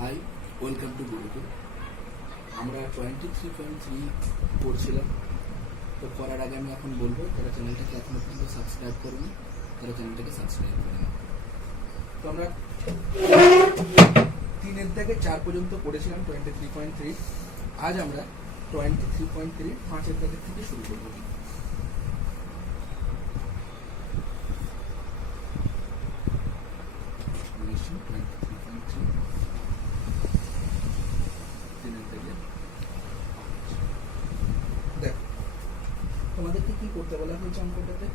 High, welcome to Gurukul. আমরা 23.3 পড়ছিলাম। তো করার আগে আমি এখন বলবো, যারা চ্যানেলটাকে এখনো পর্যন্ত সাবস্ক্রাইব করেনি তারা চ্যানেলটাকে সাবস্ক্রাইব করে নিন। তো আমরা 3 থেকে 4 পর্যন্ত পড়েছিলাম 23.3। আজ আমরা 23.3 5 থেকে শুরু করবো। তোমাদেরকে কি করতে বলা হয়েছে অঙ্কটাতে?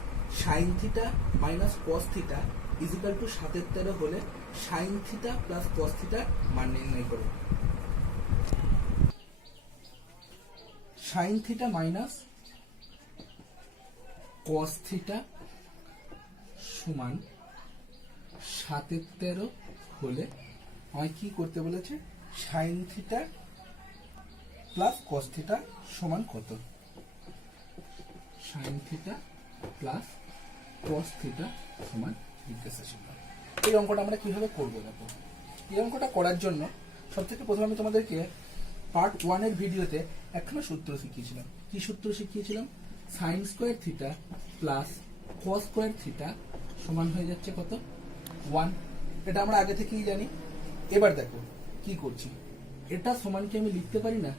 Sine theta minus cos theta equal to 7/13 হলে sine theta plus cos theta মান নির্ণয় করো। Sine theta minus cos theta সমান 7/13 হলে আমায় কি করতে বলেছে? Sine theta plus cos theta সমান কত? Sine theta plus cos theta সমান জিজ্ঞাসা ছিল। এই অঙ্কটা আমরা কিভাবে করবো দেখো। এই অঙ্কটা করার জন্য সবথেকে প্রথমে আমি তোমাদেরকে পার্ট 1 এর ভিডিওতে একখানা সূত্র শিখিয়েছিলাম। কি সূত্র শিখিয়েছিলাম? Sine square theta plus cos square theta সমান হয়ে যাচ্ছে কত? 1। এটা আমরা আগে থেকেই জানি। এবার দেখো কি করছি, এটা সমান কি আমি লিখতে পারি না?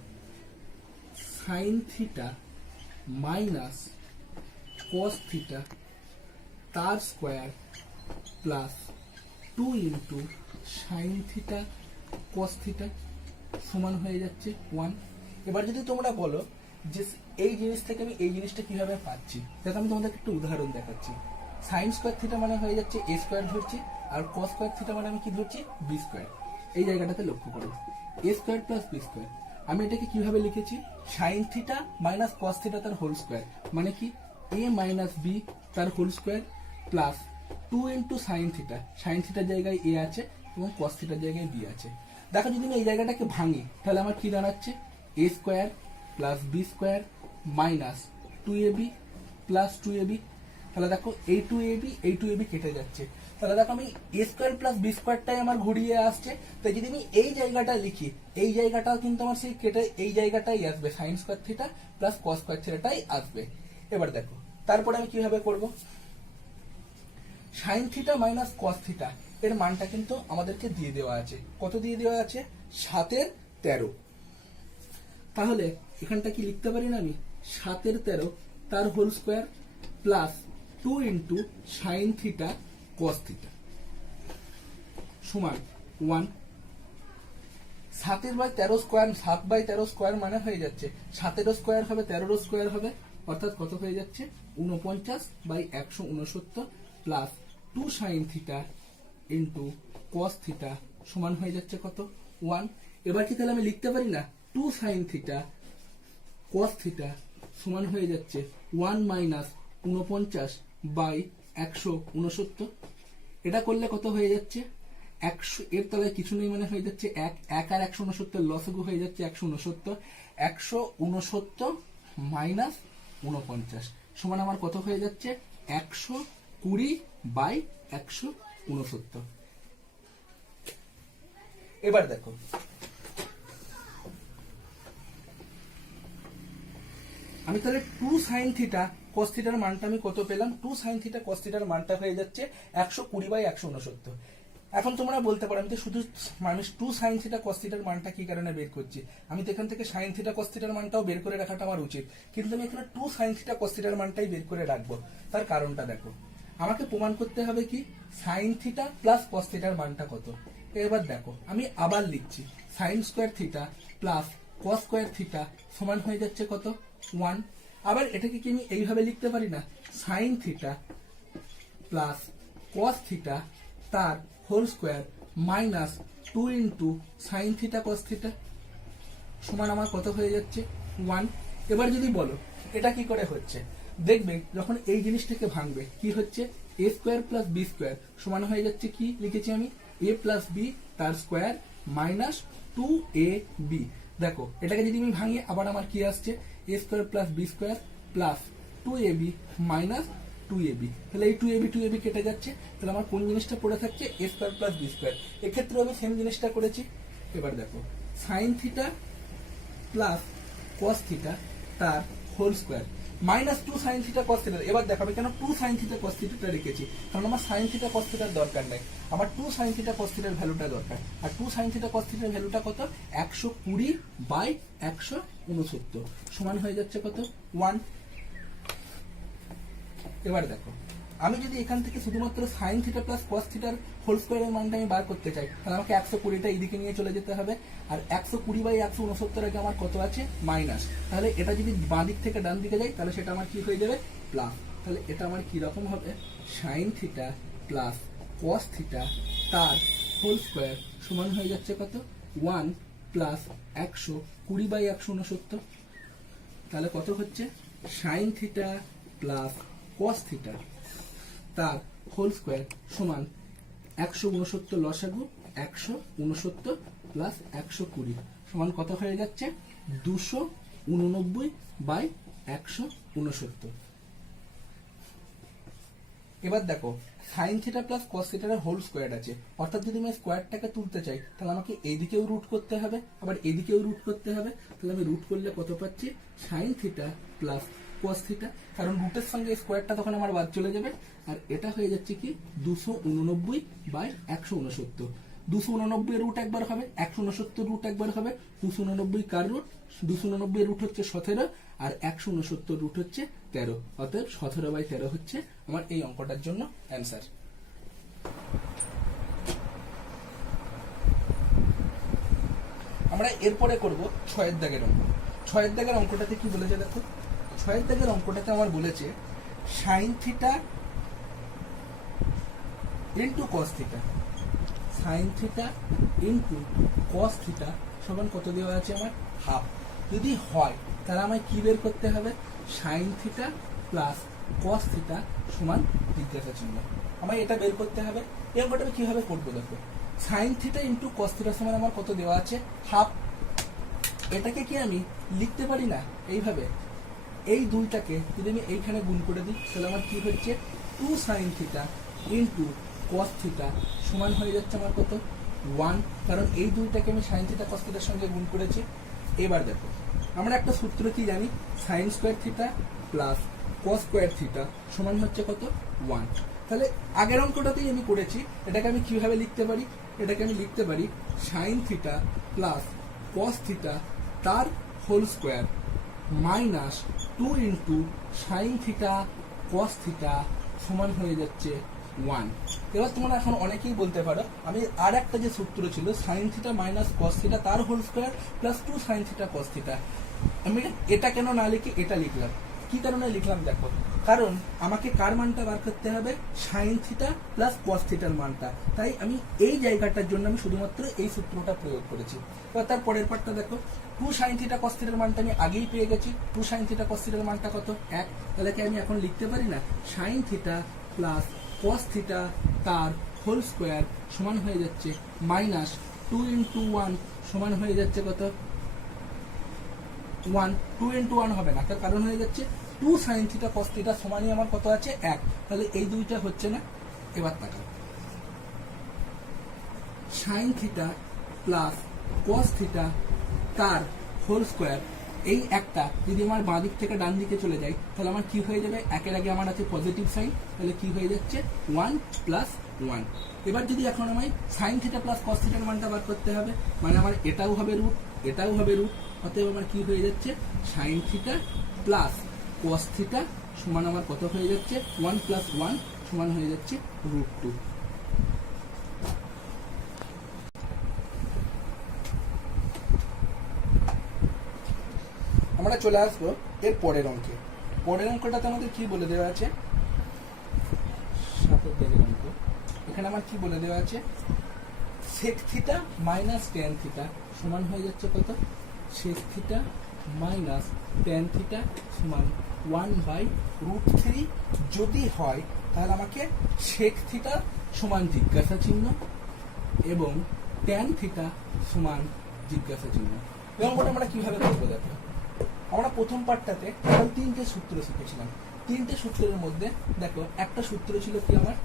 Sine theta minus cos theta তার square plus 2 into sine theta cos theta সমান হয়ে যাচ্ছে 1। এবার যদি তোমরা বলো যে এই জিনিস থেকে আমি এই জিনিসটা কিভাবে পাচ্ছি, দেখো আমি তোমাদের একটু উদাহরণ দেখাচ্ছি। সাইন স্কোয়ার থিটা মানে হয়ে যাচ্ছে a স্কোয়ার ধরছি, আর cos স্কোয়ার থিটা মানে আমি কি ধরছি? b square. এই জায়গাটাতে লক্ষ্য করো, a square plus b square. আমি এটাকে কিভাবে লিখেছি? Sine theta minus cos theta তার হোল স্কোয়ার, মানে কি a মাইনাস b তার whole square plus 2 into sine theta. Sine থিটার জায়গায় a আছে এবং কস থিটার জায়গায় b আছে। দেখো যদি আমি এই জায়গাটাকে ভাঙি তাহলে আমার কি দাঁড়াচ্ছে? a square plus b square minus 2ab plus 2ab। তাহলে দেখো এই 2ab কেটে যাচ্ছে। তাহলে দেখো আমি a স্কোয়ার প্লাস b স্কোয়ারটাই আমার ঘুরিয়ে আসছে। তাই যদি আমি এই জায়গাটা লিখি, এই জায়গাটাও কিন্তু আমার সেই কেটে এই জায়গাটাই আসবে, sine square theta plus cos square থিটাটাই আসবে। এবার দেখো তারপরে আমি কিভাবে করব? Sine theta minus cos theta এর মানটা কিন্তু আমাদেরকে দিয়ে দেওয়া আছে। কত দিয়ে দেওয়া আছে? 7/13। তাহলে এখানটা কি লিখতে পারি না আমি? 7/13 তার whole square plus 2 into sine theta cos theta সমান 1। 7/13 স্কোয়ার, 7/13 স্কোয়ার মানে হয়ে যাচ্ছে 7 স্কোয়ার হবে 13 স্কোয়ার হবে, অর্থাৎ কত হয়ে যাচ্ছে? 49/169 plus 2 sine theta into cos theta সমান হয়ে যাচ্ছে কত? 1। এবার কি তাহলে আমি লিখতে পারি না 2 সাইন থিটা কস থিটা সমান হয়ে যাচ্ছে 1 মাইনাস 49/169। এটা করলে কত হয়ে যাচ্ছে? 100 এর তলায় কিছু নেই মানে হয়ে যাচ্ছে 1 আর 169 লসগু হয়ে যাচ্ছে 169। 169 মাইনাস 49 সমান আমার কত হয়ে যাচ্ছে? 120/169। এবার দেখো আমি তাহলে 2 সাইন থিটা কস থিটার মানটা আমি কত পেলাম? 2 সাইন থিটা কস থিটার মানটা হয়ে যাচ্ছে 120/169। এখন তোমরা বলতে পারো আমি তো শুধু মানুষ 2 সাইন থিটা কস থিটার মানটা কি কারণে বের করছি? আমি তো এখান থেকে সাইন থিটা কস থিটার মানটাও বের করে রাখাটা আমার উচিত, কিন্তু আমি এখানে 2 সাইন থিটা কস থিটার মানটাই বের করে রাখবো। তার কারণটা দেখো, আমাকে প্রমাণ করতে হবে কি সাইন থিটা প্লাস কস থিটার মানটা কত। এবার দেখো আমি আবার লিখছি, sign square theta plus cos square theta সমান হয়ে যাচ্ছে কত? 1। আবার এটাকে কি আমি এইভাবে লিখতে পারি না? Sine theta plus cos theta তার whole square minus 2 into sine theta cos theta সমান আমার কত হয়ে যাচ্ছে? 1। এবার যদি বলো এটা কি করে হচ্ছে, দেখবে যখন এই জিনিসটাকে ভাঙবে কি হচ্ছে? a square plus b square সমান হয়ে যাচ্ছে কি লিখেছি আমি? a প্লাস b তার স্কোয়ার মাইনাস 2ab। দেখো এটাকে যদি আমি ভাঙি আবার আমার কি আসছে? a square plus b square plus 2ab minus 2ab। তাহলে এই 2ab কেটে যাচ্ছে, তাহলে আমার কোন জিনিসটা পড়ে থাকছে? a square plus b square. এক্ষেত্রে আমি সেম জিনিসটা করেছি। এবার দেখো sine theta plus cos theta তার whole square minus 2 sine theta cos theta. এবার দেখো আমি কেন 2 সাইন থিটা কস থিটাটা রেখেছি, কারণ আমার সাইন থিটা কস থিটার দরকার নাই, আমার 2 সাইন থিটা কস থিটার ভ্যালুটা দরকার। আর 2 সাইন থিটা কস থিটার ভ্যালুটা কত, 120/169 সমান হয়ে যাচ্ছে কত 1। এবার দেখো আমি যদি এখান থেকে শুধুমাত্র সাইন থিটা প্লাস কস থিটার হোল স্কোয়ারের মানটা আমি বার করতে চাই, তাহলে আমাকে 120টা এইদিকে নিয়ে চলে যেতে হবে। আর 120/169 আগে আমার কত আছে, মাইনাস। তাহলে এটা যদি বাঁ দিক থেকে ডান দিকে যাই তাহলে সেটা আমার কি হয়ে যাবে, প্লাস। তাহলে এটা আমার কি রকম হবে, sign theta plus cos theta তার হোল স্কোয়ার সমান হয়ে যাচ্ছে কত 1 প্লাস 120/169। তাহলে কত হচ্ছে, sign theta plus cos theta তার হোল স্কোয়ার সমান 169 লসাগু 169 প্লাস 120 সমান কত হয়ে যাচ্ছে, 289/169। এবার দেখো সাইন থিটা প্লাস কস থিটার হোল স্কোয়ার আছে, অর্থাৎ যদি আমি স্কোয়ারটাকে তুলতে চাই তাহলে আমাকে এইদিকেও রুট করতে হবে, আবার এইদিকেও রুট করতে হবে। তাহলে আমি রুট করলে কত পাচ্ছি, sign theta plus cos theta, কারণ রুটের সঙ্গে স্কোয়ারটা তখন আমার বাদ চলে যাবে। আর এটা হয়ে যাচ্ছে কি 289/169। 289 রুট একবার হবে, 169 রুট একবার হবে। 289 কার রুট, 289 রুট হচ্ছে 17 আর 169 রুট হচ্ছে 13, অতএব 17/13 হচ্ছে আমার এই অঙ্কটার জন্য অ্যান্সার। আমরা এরপরে করব 6 দাগের অঙ্ক। 6 দাগের অঙ্কটাতে কি বলেছে দেখো, 6 দাগের অঙ্কটাতে আমার বলেছে sine theta into cos theta, sine theta into cos theta সমান কত দেওয়া আছে আমার, হাফ। যদি হয় তাহলে আমায় কি বের করতে হবে, sign theta plus cos theta সমান জিজ্ঞাসা চিহ্ন। আমায় এটা বের করতে হবে। এই অঙ্কটা আমি কিভাবে করবো দেখো, sine theta into cos theta সমান আমার কত দেওয়া আছে, হাফ। এটাকে কি আমি লিখতে পারি না এইভাবে, এই দুইটাকে যদি আমি এইখানে গুণ করে দিই তাহলে আমার কি হচ্ছে, 2 sine theta into cos theta সমান হয়ে যাচ্ছে আমার কত 1, কারণ এই দুইটাকে আমি সাইন থিটা কস থিটার সঙ্গে গুণ করেছি। এবার দেখো আমরা একটা সূত্র কি জানি, sign square theta plus cos square theta সমান হচ্ছে কত 1। তাহলে আগের অঙ্কটাতেই আমি করেছি, এটাকে আমি কিভাবে লিখতে পারি, এটাকে আমি লিখতে পারি sine theta plus cos theta তার whole square minus 2 into sine theta cos theta সমান হয়ে যাচ্ছে 1। এবার তোমরা এখন অনেকেই বলতে পারো আমি আর একটা যে সূত্র ছিল sine theta minus cos theta তার whole square plus 2 sine theta cos theta, আমি এটা কেন না লিখে এটা লিখলাম। কি কারণে লিখলাম দেখো, কারণ আমাকে কার মানটা বার করতে হবে, সাইন থিটা প্লাস কস থিটার মানটা, তাই আমি এই জায়গাটার জন্য আমি শুধুমাত্র এই সূত্রটা প্রয়োগ করেছি। এবার তার পরের পার্টটা দেখো, 2 সাইন থিটা কস থিটার মানটা আমি আগেই পেয়ে গেছি, 2 সাইন থিটা কস থিটার মানটা কত 1। তাহলে কি আমি এখন লিখতে পারি না, sine theta plus cos theta তার হোল স্কোয়ার সমান হয়ে যাচ্ছে মাইনাস 2 ইন্টু 1 সমান হয়ে যাচ্ছে কত 1। 2 ইন্টু 1 হবে না, তার কারণ হয়ে যাচ্ছে 2 সাইন থিটা কস থিটা সমানই আমার কত আছে 1, তাহলে এই দুইটা হচ্ছে না। এবার তাকাও, sign theta plus cos theta তার হোল স্কোয়ার, এই একটা যদি আমার বাঁ দিক থেকে ডান দিকে চলে যায় তাহলে আমার কি হয়ে যাবে, একের আগে আমার আছে পজিটিভ সাইন, তাহলে কি হয়ে যাচ্ছে 1 প্লাস 1। এবার যদি এখন আমায় সাইন থিটা প্লাস কস থিটার মানটা বার করতে হবে, মানে আমার এটাও হবে রুট এটাও হবে রুট, অতএব আমার কি হয়ে যাচ্ছে, sine theta plus cos theta সমান আমার কত হয়ে যাচ্ছে, 1 প্লাস 1 সমান হয়ে যাচ্ছে √2। আমরা চলে আসবো এর পরের অঙ্কে। পরের অঙ্কটাতে আমাদের কি বলে দেওয়া আছে, 7 দাগের অঙ্ক। এখানে আমার কি বলে দেওয়া আছে, sec theta minus tan theta সমান হয়ে যাচ্ছে কত, sec theta minus tan theta সমান 1/√3। যদি হয় তাহলে আমাকে সেক থিটা সমান জিজ্ঞাসা চিহ্ন এবং ট্যান থিটা সমান জিজ্ঞাসা চিহ্ন। এই অঙ্কটা আমরা কিভাবে করবো দেখো, আমরা প্রথম পার্টটাতে টোটাল 3টে সূত্র শিখেছিলাম। 3টে সূত্রের মধ্যে দেখো একটা সূত্র ছিল কি আমার,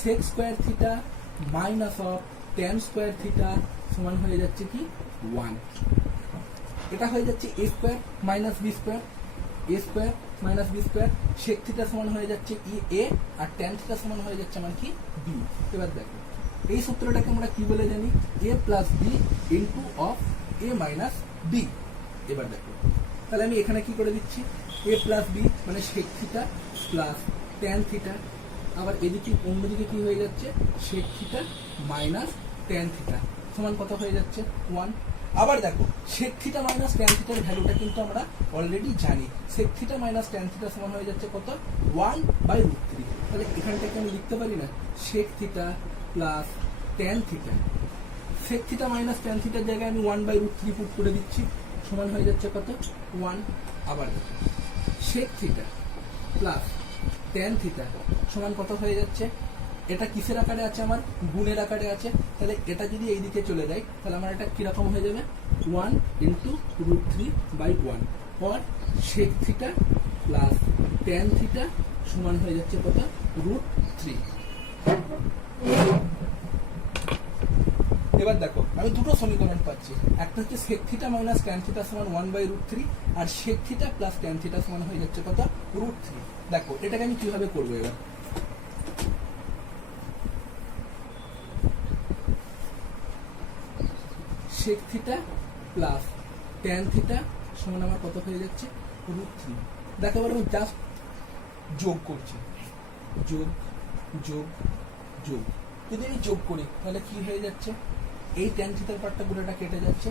sec square theta minus of tan square theta সমান হয়ে যাচ্ছে কি 1। এটা হয়ে যাচ্ছে a square minus b square, a square minus b square, sec theta সমান হয়ে যাচ্ছে a আর tan থিটা সমান হয়ে যাচ্ছে আমার কি b। এবার দেখো এই সূত্রটাকে আমরা কি বলে জানি, a plus b into of a minus b। এবার দেখো তাহলে আমি এখানে কি করে দিচ্ছি, a প্লাস b মানে sec theta plus tan theta, আবার এদিকে অন্যদিকে কি হয়ে যাচ্ছে sec theta minus tan theta সমান কত হয়ে যাচ্ছে 1। আবার দেখো sec থিটা মাইনাস tan থিটার ভ্যালুটা কিন্তু আমরা অলরেডি জানি, sec theta minus tan theta সমান হয়ে যাচ্ছে কত 1/√3। তাহলে এখানটাকে আমি লিখতে পারি না sec theta plus tan theta, sec theta minus tan থিটার জায়গায় আমি 1/√3 পুট করে দিচ্ছি, সমান হয়ে যাচ্ছে কত 1। আবার দেখো sec theta plus tan theta সমান কত হয়ে যাচ্ছে, এটা কিসের আকারে আছে আমার গুণের আকারে আছে, তাহলে এটা যদি এই দিকে চলে যায় তাহলে আমার এটা কিরকম হয়ে যাবে 1 into √3/1, or sec theta plus tan theta সমান হয়ে যাচ্ছে কত √3। এবার দেখো আমি দুটো সমীকরণ পাচ্ছি, একটা হচ্ছে sec theta minus tan theta সমান 1/√3 আর sec theta plus tan theta সমান হয়ে যাচ্ছে কত √3। দেখো এটাকে আমি কিভাবে করবো, এবার sec theta plus tan theta সমান আমার কত হয়ে যাচ্ছে √3। দেখো এবার আমি জাস্ট যোগ করছি, যোগ যোগ যোগ, যদি আমি যোগ করি তাহলে কি হয়ে যাচ্ছে, এই tan থিটার পার্টটা পুরোটা কেটে যাচ্ছে,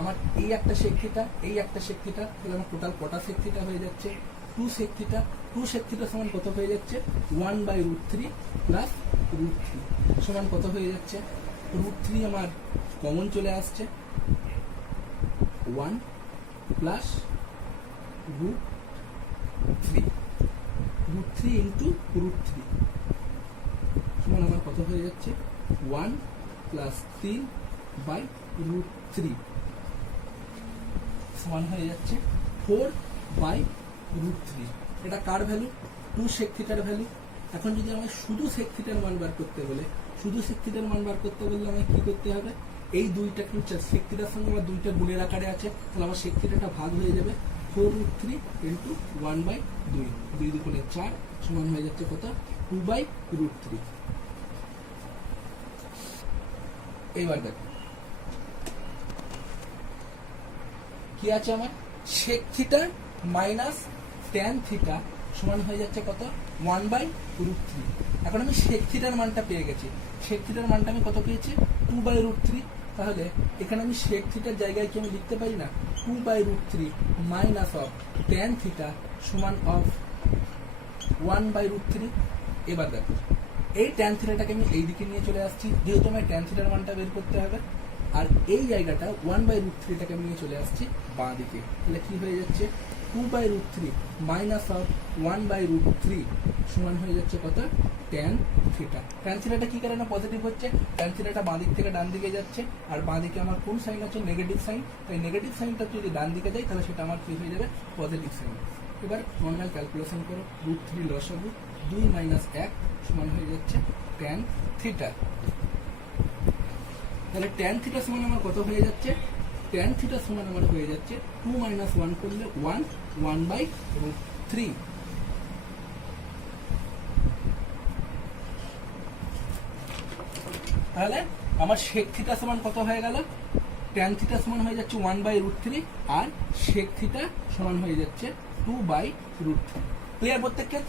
আমার এই একটা sec থিটা এই একটা sec থিটা, তাহলে আমার টোটাল কটা sec থিটা হয়ে যাচ্ছে 2 sec থিটা। 2 sec থিটা সমান কত হয়ে যাচ্ছে 1/√3 প্লাস √3 সমান কত হয়ে যাচ্ছে √3 আমার কমন চলে আসছে 1 প্লাস √3 ইন্টু √3 সমান আমার কত হয়ে যাচ্ছে 1 প্লাস 3/√3 সমান হয়ে যাচ্ছে 4/√3। এটা কার ভ্যালু 2 sec থিটার ভ্যালু। এখন যদি আমি শুধু sec থিটার মান বার করতে বলে, শুধু sec থিটার মান বার করতে বললে আমাকে কি করতে হবে, এই দুইটা কিন্তু sec থিটার সঙ্গে আমার দুইটা গুণের আকারে আছে, তাহলে আমার sec থিটাটা ভাগ হয়ে যাবে 4√3 ইন্টু 1/2, 2 দুগুণে 4 সমান হয়ে যাচ্ছে কত 2/√3। এইবার দেখো কি আছে আমার sec theta minus tan theta সমান হয়ে যাচ্ছে কত 1/√3। এখন আমি sec থিটার মানটা পেয়ে গেছি, sec থিটার মানটা আমি কত পেয়েছি 2/√3। তাহলে এখানে আমি sec থিটার জায়গায় কি আমি লিখতে পারি না 2/√3 মাইনাস অফ tan থিটা সমান অফ 1/√3। এবার দেখো এই tan থিটাটাকে আমি এই দিকে নিয়ে চলে আসছি, যেহেতু আমার tan থিটার মানটা বের করতে হবে, আর এই জায়গাটা 1/√3টাকে আমি নিয়ে চলে আসছি বাঁ দিকে, তাহলে কি হয়ে যাচ্ছে 2/√3 মাইনাস অফ 1/√3 সমান হয়ে যাচ্ছে কত tan থিটা। tan থিটাটা কি কারণে পজিটিভ হচ্ছে, tan থিটাটা বাঁ দিক থেকে ডান দিকে যাচ্ছে, আর বাঁ দিকে আমার কোন সাইন আছে নেগেটিভ সাইন, তাই নেগেটিভ সাইনটা যদি ডান দিকে যায় তাহলে সেটা আমার কি হয়ে যাবে পজিটিভ সাইন। এবার নর্মাল ক্যালকুলেশন করো, √3 লসাগু 2 - 1 সমান হয়ে যাচ্ছে tan থিটা। তাহলে tan থিটা সমান আমার কত হয়ে যাচ্ছে, tan থিটা সমান আমার হয়ে যাচ্ছে 2 - 1 করলে 1/√3। তাহলে আমার sec থিটা সমান কত হয়ে গেল, tan থিটা সমান হয়ে যাচ্ছে 1/√3 আর sec থিটা সমান হয়ে যাচ্ছে 2/√3। ক্লিয়ার প্রত্যেককে?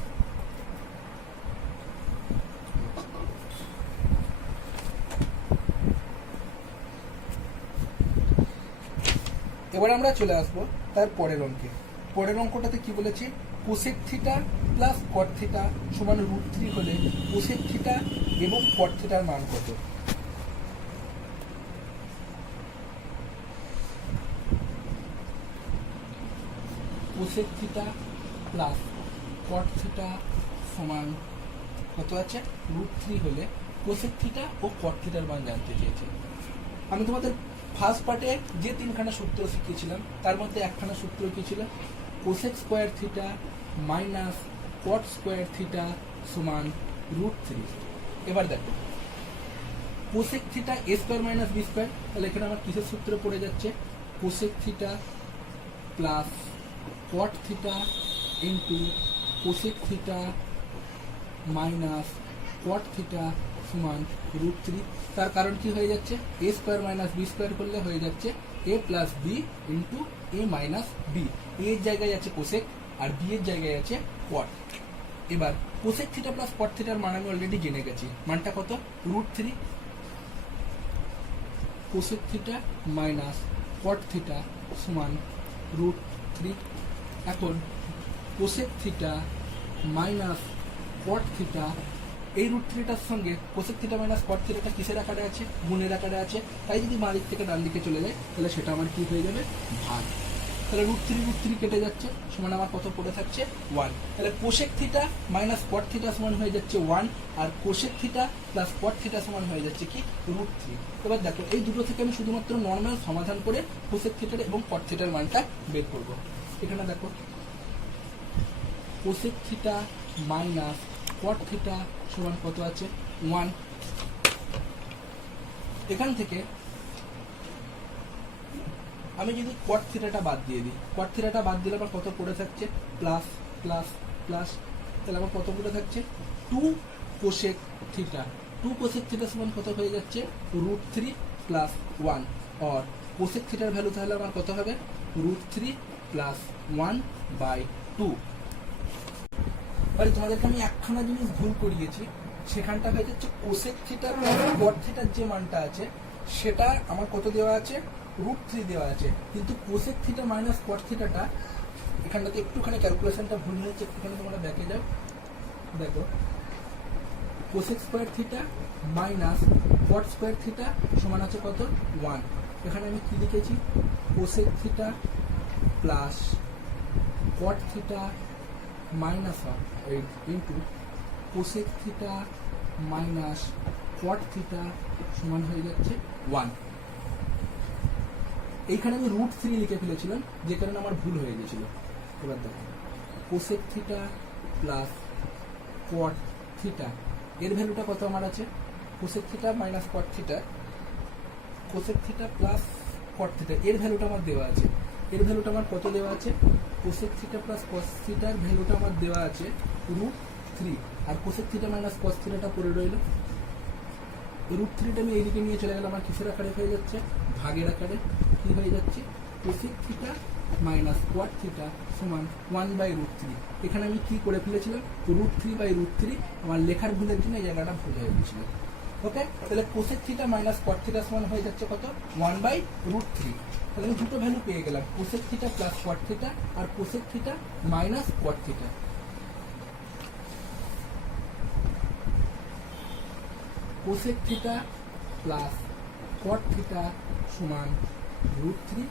এবার আমরা চলে আসবো তার পরের অঙ্কে। পরের অঙ্কটাতে কি বলেছি, cosec theta plus cot theta সমান √3 হলে কোসেক থিটা এবং কট থিটার মান কত। Cosec theta plus cot theta সমান কত আছে √3 হলে কোসেক থিটা ও কট থিটার মান জানতে চেয়েছে। আমি তোমাদের ফার্স্ট পার্টে যে 3খানা সূত্র শিখিয়েছিলাম তার মধ্যে একখানা সূত্র কি ছিল, cosec square theta minus cot square theta সমান √3। এবার দেখো কোসেক থিটা এ স্কোয়ার মাইনাস বি স্কোয়ার, তাহলে এখানে আমার কিসের সূত্র পড়ে যাচ্ছে, cosec theta plus cot theta into cosec theta minus cot theta সমান √3। তার কারণ কি হয়ে যাচ্ছে, এ স্কোয়ার মাইনাস বি স্কোয়ার করলে হয়ে যাচ্ছে এ plus b into a minus B. এর জায়গায় আছে কোসেক আর বি এর জায়গায় আছে কট। এবার কোসেক থিটা প্লাস কট থিটার মান আমি অলরেডি জেনে গেছি, মানটা কত, √3। Cosec theta minus cot theta সমান √3। এখন cosec theta minus cot theta, এই √3টার সঙ্গে কোসেক থিটা মাইনাস কট থিটাটা কিসের আকারে আছে, গুণের আকারে আছে। তাই যদি বাঁ দিক থেকে ডান দিকে চলে যায় তাহলে সেটা আমার কি হয়ে যাবে, ভাগ। তাহলে √3 কেটে যাচ্ছে, সমান আমার কত পড়ে থাকছে, 1। তাহলে cosec theta minus cot theta সমান হয়ে যাচ্ছে 1, আর cosec theta plus cot theta সমান হয়ে যাচ্ছে কি, √3। এবার দেখো এই দুটো থেকে আমি শুধুমাত্র নর্মাল সমাধান করে কোসেক থিটার এবং কট থিটার মানটা বের করব। এখানে দেখো cosec theta minus cot theta সমান কত আছে, 1। এখান থেকে আমি যদি কট থিটাটা বাদ দিয়ে দিই, কট থিটাটা বাদ দিলে আমার কত পড়ে থাকছে, প্লাস প্লাস প্লাস, তাহলে আমার কত পড়ে থাকছে, 2 কোসেক থিটা। 2 কোসেক থিটা সমান কত হয়ে যাচ্ছে, √3 প্লাস 1, আর কোসেক থিটার ভ্যালু তাহলে আমার কত হবে, √3 প্লাস 1/2। তোমাদেরকে আমি একখানা জিনিস ভুল করিয়েছি, সেখানটা হয়ে যাচ্ছে কোসেক থিটা প্লাস কট থিটার যে মানটা আছে সেটা আমার কত দেওয়া আছে, √3 দেওয়া আছে, কিন্তু কোসেক থিটা মাইনাস কট থিটাটা এখানটাতে একটুখানি ক্যালকুলেশনটা ভুল হয়েছে, একটুখানি তোমরা ব্যাকে যাও, দেখো cosec square theta minus cot square theta সমান আছে কত, 1। এখানে আমি কি লিখেছি, cosec theta plus cot theta minus into cosec theta minus cot theta সমান হয়ে যাচ্ছে 1। এইখানে আমি √3 লিখে ফেলেছিলাম, যে কারণে আমার ভুল হয়ে গেছিল। এবার দেখো cosec theta plus cot theta এর ভ্যালুটা কত আমার আছে, cosec theta minus cot theta, cosec theta plus cot theta এর ভ্যালুটা আমার দেওয়া আছে। এর ভ্যালুটা আমার কত দেওয়া আছে, কোসেক থিটা প্লাস কস থিটার ভ্যালুটা আমার দেওয়া আছে √3, আর কোসেক থিটা মাইনাস কস থিটাটা পড়ে রইল। √3টা আমি এইদিকে নিয়ে চলে গেলে আমার কিসের আকারে হয়ে যাচ্ছে, ভাগের আকারে। কি হয়ে যাচ্ছে, cosec theta minus cot theta সমান 1/√3। এখানে আমি কি করে ফেলেছিলাম, √3/√3, আমার লেখার ভুলের জন্য এই জায়গাটা ভুল হয়ে গেছিল। ওকে, তাহলে cosec theta minus cot theta সমান হয়ে যাচ্ছে কত, 1/√3। তাহলে আমি দুটো ভ্যালু পেয়ে গেলাম, cosec theta plus cot theta আর cosec theta minus cot theta. Cosec theta plus cot theta সমান √3,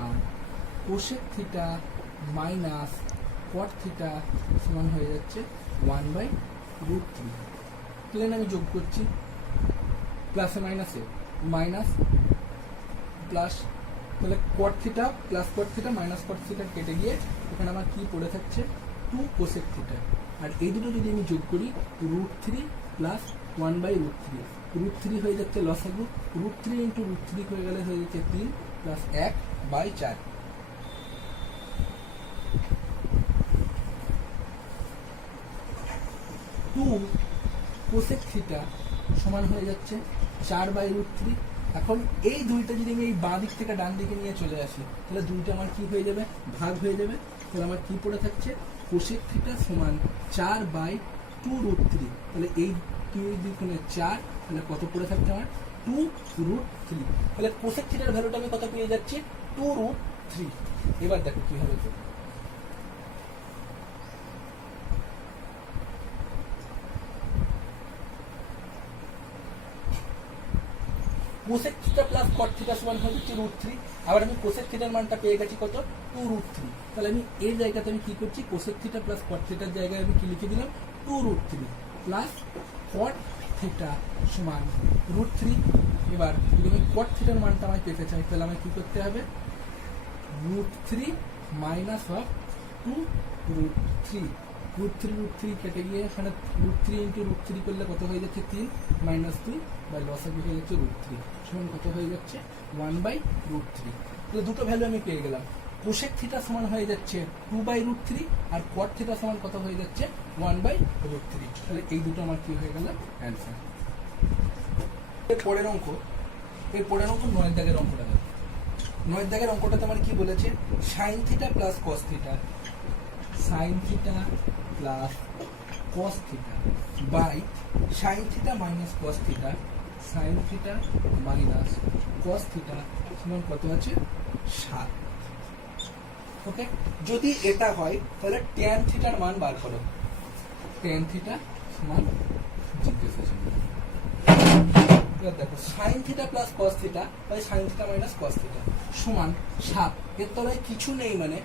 আর cosec theta minus cot theta সমান হয়ে যাচ্ছে 1/√3। প্লেন আমি যোগ করছি, প্লাসে মাইনাসে মাইনাস প্লাস, তাহলে কট theta plus cot theta minus cot theta কেটে গিয়ে এখানে আমার কি পড়ে থাকছে, 2 কোসেক থিটা। আর এই দুটো যদি আমি যোগ করি, √3 প্লাস 1/√3, √3 হয়ে যাচ্ছে লসাগু, √3 ইন্টু √3 হয়ে গেলে হয়ে যাচ্ছে 3 প্লাস 1/4। 2 কোসেক থিটা সমান হয়ে যাচ্ছে 4/√3। এখন এই দুইটা যদি আমি এই বাঁ দিক থেকে ডান দিকে নিয়ে চলে আসি, তাহলে দুইটা আমার কি হয়ে যাবে, ভাগ হয়ে যাবে। তাহলে আমার কি পড়ে থাকছে, কোসেক থিটা সমান 4/2√3। তাহলে এই 2×4, তাহলে কত পড়ে থাকছে আমার, 2√3। তাহলে কোসেক থিটার ভ্যালুটা আমি কত পেয়ে যাচ্ছি, 2√3। এবার দেখো কি হবে, cosec theta plus cot theta সমান হচ্ছে √3। আবার আমি কোসেক থিটার মানটা পেয়ে গেছি কত, 2√3। তাহলে আমি এই জায়গাতে আমি কি করছি, কোসেক থিটা প্লাস কট থিটার জায়গায় আমি কি লিখে দিলাম, 2√3 প্লাস কট থিটা সমান √3। এবার যদি আমি কট থিটার মানটা আমায় পেতে চাই, তাহলে আমায় কি করতে হবে, √3 মাইনাস অফ 2√3 √3 কেটে গিয়ে এখানে √3 করলে কত হয়ে যাচ্ছে 3 -2 বাই লসাগু হয়ে যাচ্ছে √3 সমান কত হয়ে যাচ্ছে 1/√3। তাহলে দুটো ভ্যালু আমি পেয়ে গেলাম। কোসেক থিটা সমান হয়ে যাচ্ছে 2/√3 আর কট থিটা সমান কত হয়ে যাচ্ছে 1/√3। তাহলে এই দুটো আমার কি হয়ে গেল অ্যান্সার। এর পরের অঙ্ক 9 দাগের অঙ্কটা দেখো। 9 দাগের অঙ্কটাতে আমার কি বলেছে sin theta plus cos theta sin theta plus cos theta by sin theta minus cos theta sin theta minus cos theta সমান কত আছে 7। ওকে, যদি এটা হয় তাহলে tan থিটার মান বার করো। tan থিটা সমান জিজ্ঞাসা ছিল। দেখো sin theta plus cos theta by sin theta minus cos theta সমান 7। এর তলায় কিছু নেই, মানে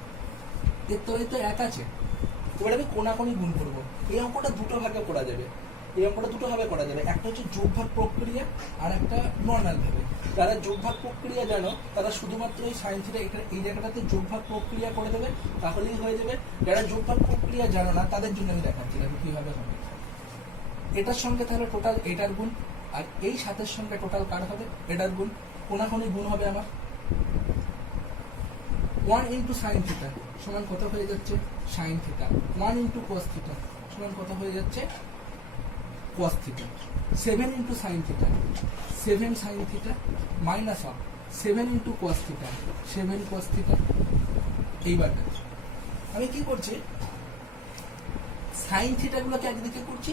এর তলায় তো 1 আছে। এবার আমি কোনাকুনি গুণ করবো। এই অঙ্কটা দুটো ভাগে করা যাবে। একটা হচ্ছে যোগভাগ প্রক্রিয়া আর একটা নর্মাল ভাবে। যারা যোগভাগ প্রক্রিয়া জানো তারা শুধুমাত্র এই সাইন থিটা এই জায়গাটাতে যোগভাগ প্রক্রিয়া করে দেবে, তাহলেই হয়ে যাবে। যারা যোগভাগ প্রক্রিয়া জানো না তাদের জন্য আমি দেখাচ্ছি দেখো কিভাবে হবে। এটার সঙ্গে তাহলে টোটাল এটার গুণ, আর এই সাতের সঙ্গে টোটাল কার হবে এটার গুণ। কোনাকুনি গুণ হবে আমার 1 ইন্টু সাইন থিটা সমান কত হয়ে যাচ্ছে sine theta, 1 into cos theta সমান কত হয়ে যাচ্ছে cos theta, 7 into sine theta 7 sign theta minus 7 into cos theta 7 cos theta. এইবার আমি কি করছি, সাইন থিটাগুলোকে একদিকে করছি,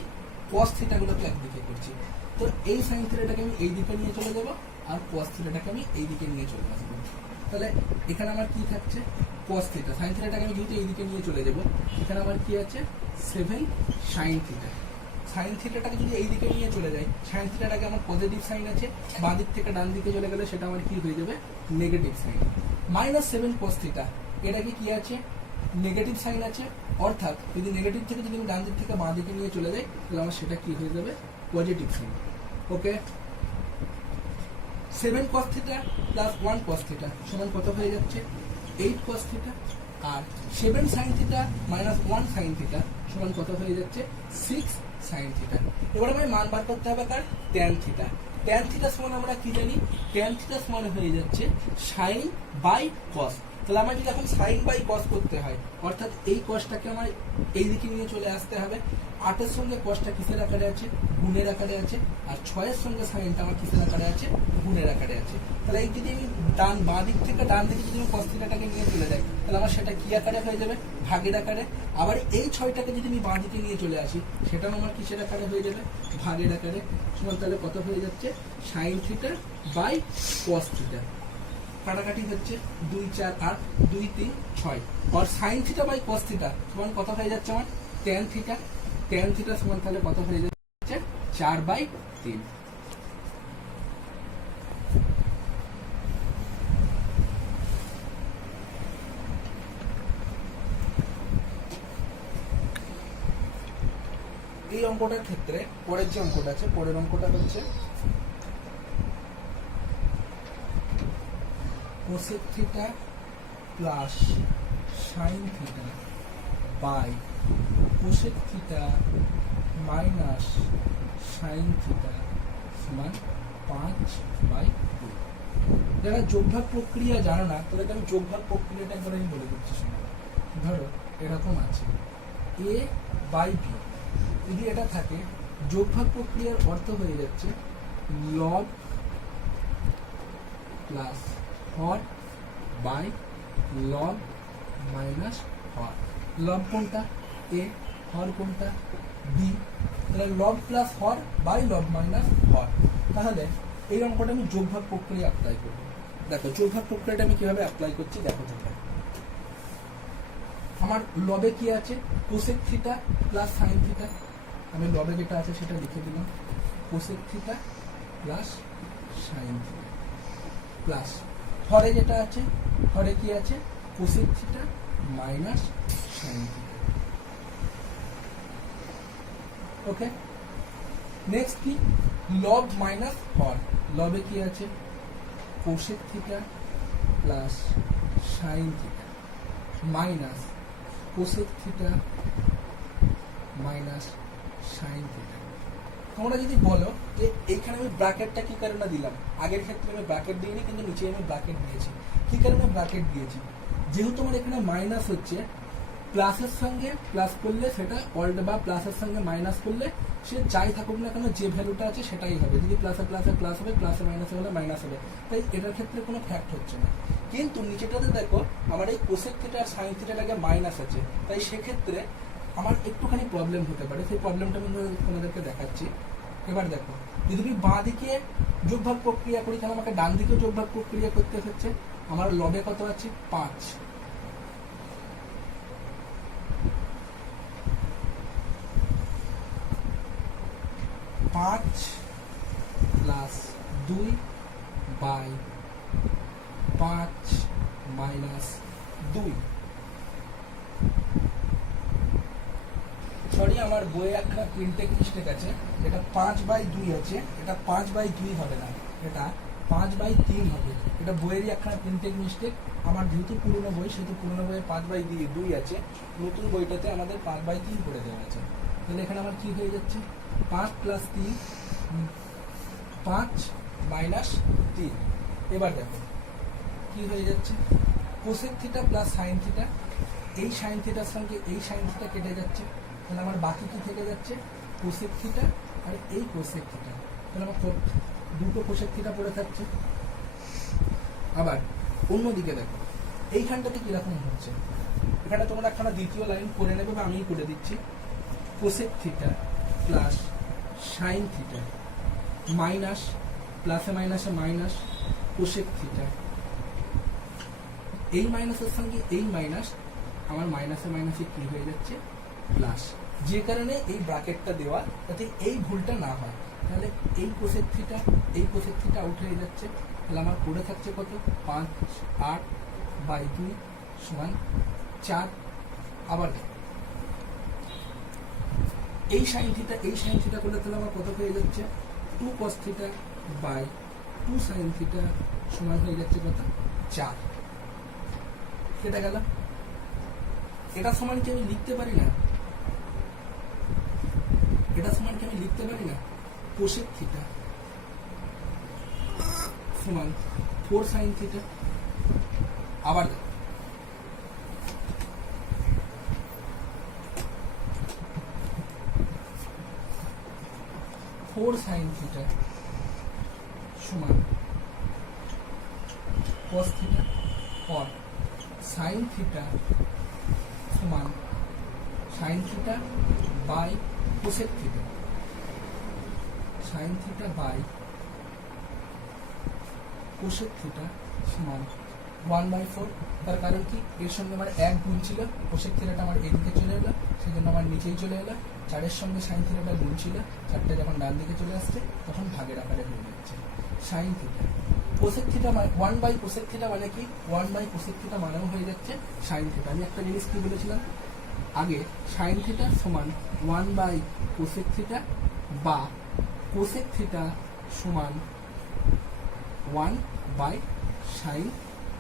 cos থিটাগুলোকে একদিকে করছি। তো এই সাইন থিটাটাকে আমি এই দিকে নিয়ে চলে যাব, আর cos থিটাটাকে আমি এই দিকে নিয়ে চলে আসবো। তাহলে এখানে আমার কি থাকছে cos থিটা, সাইন থিটাটাকে আমি যেহেতু এই দিকে নিয়ে চলে যাব, এখানে আমার কি আছে 7 সাইন থিটা। সাইন থিটাটাকে যদি এই দিকে নিয়ে চলে যাই, সাইন থিটাটাকে আমার পজিটিভ সাইন আছে, বাঁ দিক থেকে ডান দিকে চলে গেলে সেটা আমার কি হয়ে যাবে নেগেটিভ সাইন। -7 cos থিটা এটাকে কি আছে নেগেটিভ সাইন আছে, অর্থাৎ যদি নেগেটিভ থেকে যদি আমি ডান দিক থেকে বাঁ দিকে নিয়ে চলে যাই তাহলে আমার সেটা কি হয়ে যাবে পজিটিভ সাইন। ওকে, 7 cos theta plus 1 cos theta সমান কত হয়ে যাচ্ছে 8 cos থিটা, আর 7 sign theta minus 1 sign theta সমান কত হয়ে যাচ্ছে 6 সাইন থিটা। এবার আমায় মান বার করতে হবে কার tan থিটা। tan থিটা সমান আমরা কি জানি, tan থিটা সমান হয়ে যাচ্ছে সাইন বাই cos। তাহলে আমার যদি এখন সাইন বাই cos করতে হয়, অর্থাৎ এই cosটাকে আমার এই দিকে নিয়ে চলে আসতে হবে। 8 এর সঙ্গে cosটা কিসের আকারে আছে গুণের আকারে আছে, আর 6 এর সঙ্গে সাইনটা আমার কিসের আকারে আছে গুণের আকারে আছে। তাহলে এই যদি আমি বাঁ দিক থেকে ডান দিকে যদি আমি cos থিটাটাকে নিয়ে চলে যাই তাহলে আমার সেটা কি আকারে হয়ে যাবে ভাগের আকারে। আবার এই 6টাকে যদি আমি বাঁ দিকে নিয়ে চলে আসি সেটাও আমার কিসের আকারে হয়ে যাবে ভাগের আকারে। সমান তাহলে কত হয়ে যাচ্ছে sine theta by cos theta. কাটাকাটি হচ্ছে 2 4 8 2 3 6, আর sine theta by cos theta সমান কত হয়ে যাচ্ছে আমার tan থিটা। tan থিটা সমান তাহলে কত হয়ে যাচ্ছে 4/3। এই অঙ্কটার ক্ষেত্রে পরের যে অঙ্কটা আছে, পরের অঙ্কটা হচ্ছে cosec theta plus sine theta by cosec theta minus sine theta সমান 5/2। যারা যোগভাগ প্রক্রিয়া জানো না তাদেরকে আমি যোগভাগ প্রক্রিয়াটা একবার আমি বলে দিচ্ছি। ধরো এরকম আছে a বাই b, যদি এটা থাকে যোগভাগ প্রক্রিয়ার অর্থ হয়ে যাচ্ছে লব প্লাস হর বাই লব মাইনাস হর। লব কোনটা a, হর কোনটা b, তাহলে লব প্লাস হর বাই লব মাইনাস হর। তাহলে এই অঙ্কটা আমি যোগভাগ প্রক্রিয়া অ্যাপ্লাই করব। দেখো যোগভাগ প্রক্রিয়াটা আমি কিভাবে অ্যাপ্লাই করছি দেখো তোমরা। আমার লবে কি আছে cosec theta plus sine theta, আমি লবে যেটা আছে সেটা লিখে দিলাম cosec theta plus sine theta, plus হরে যেটা আছে হরে কি আছে cosec theta minus sine theta. Okay, next কি লব মাইনাস হর। লবে কি আছে cosec theta plus sine theta minus cosec theta minus sine theta. তোমরা যদি বলো যে এইখানে আমি ব্র্যাকেটটা কি কারণে দিলাম, আগের ক্ষেত্রে আমি ব্র্যাকেট দিইনি কিন্তু নিচে আমি ব্র্যাকেট দিয়েছি। কি কারণে ব্র্যাকেট দিয়েছি? যেহেতু আমার এখানে মাইনাস হচ্ছে, প্লাসের সঙ্গে প্লাস করলে সেটা অল্টা, বা প্লাসের সঙ্গে মাইনাস করলে সে যাই থাকুক না কেন যে ভ্যালুটা আছে সেটাই হবে। যদি প্লাসে প্লাসে প্লাস হবে, প্লাসে মাইনাসে হলে মাইনাস হবে। তাই এটার ক্ষেত্রে কোনো ফ্যাক্ট হচ্ছে না। কিন্তু নিচেটাতে দেখো আমার এই কোসেক থিটা আর সাইন থিটার আগে মাইনাস আছে, তাই সেক্ষেত্রে আমার একটুখানি প্রবলেম হতে পারে। সেই প্রবলেমটা আমি তোমাদেরকে দেখাচ্ছি। এবার দেখো, যদি আমি বাঁ দিকে যোগভাগ প্রক্রিয়া করি তাহলে আমাকে ডান দিকে যোগভাগ প্রক্রিয়া করতে হচ্ছে। আমার লবে কত আছে? 5। পাঁচ প্লাস 2 বাই 5 মাইনাস 2। সরি, আমার বইয়ে একটা প্রিন্টেক মিস্টেক আছে। এটা 5/2 আছে, এটা 5/2 হবে না, এটা 5/3 হবে। এটা বইয়েরই একটা প্রিন্টেক মিস্টেক। আমার যেহেতু পুরনো বই, সেহেতু পুরনো বইয়ে 5/2 আছে, নতুন বইটাতে আমাদের 5/3 করে দেওয়া আছে। তাহলে এখানে আমার কি হয়ে যাচ্ছে? 5 প্লাস 3, 5 মাইনাস 3। এবার দেখো কি হয়ে যাচ্ছে, cosec theta plus sine theta, এই সাইন থিটার সঙ্গে এই সাইন থিটা কেটে যাচ্ছে। তাহলে আমার বাকি কি থেকে যাচ্ছে? কোসেক থিটা আর এই কোসেক থিটা। তাহলে আমার দুটো কোসেক থিটা পড়ে থাকছে। আবার অন্যদিকে দেখো, এইখানটাতে কিরকম হচ্ছে, এখানে তোমরা একখানা দ্বিতীয় লাইন করে নেবে বা আমিই করে দিচ্ছি। Cosec theta plus sine theta minus, প্লাসে মাইনাসে মাইনাস কোসেক থিটা। এই মাইনাসের সঙ্গে এই মাইনাস, আমার মাইনাসে মাইনাসে কি হয়ে যাচ্ছে? প্লাস। যে কারণে এই ব্র্যাকেটটা দেওয়া, যাতে এই ভুলটা না হয়। তাহলে এই কোসেক থিটা, এই কোসেক থিটা আউট হয়ে যাচ্ছে। তাহলে আমার পড়ে থাকছে কত? 5/8/2 সমান 4। আবার এই সাইন থিটা, এই সাইন থিটা করলে তাহলে আমার কত হয়ে যাচ্ছে? 2 cos theta by 2 sine theta সমান হয়ে যাচ্ছে কত? 4। কেটে গেল। এটা সমান কি আমি লিখতে পারি না? এটা সমান কি আমি লিখতে পারি না? কোসেক থিটা সমান 4 সাইন থিটা। আবার 4 সাইন থিটা সমান cos থিটা, और সাইন থিটা সমান sine theta by cosec theta, sine theta by cosec theta সমান 1/4। তার কারণ কি? এর সঙ্গে আমার 1 গুণ ছিল, কোসেক থিটাটা আমার এদিকে চলে এলো, সেই জন্য আমার নিচেই চলে এলো। 4-এর সঙ্গে সাইন থিটাটা গুণ ছিল, 4টা যখন ডান দিকে চলে আসছে তখন ভাগের আকারে হয়ে যাচ্ছে। Sine theta cosec theta one by cosec theta মানে কি? 1/কোসেক থিটা মানেও হয়ে যাচ্ছে সাইন থিটা। আমি একটা জিনিস কি বলেছিলাম আগে, সাইন থিটা সমান 1/কোসেক থিটা বা কোসেক থিটা সমান 1/সাইন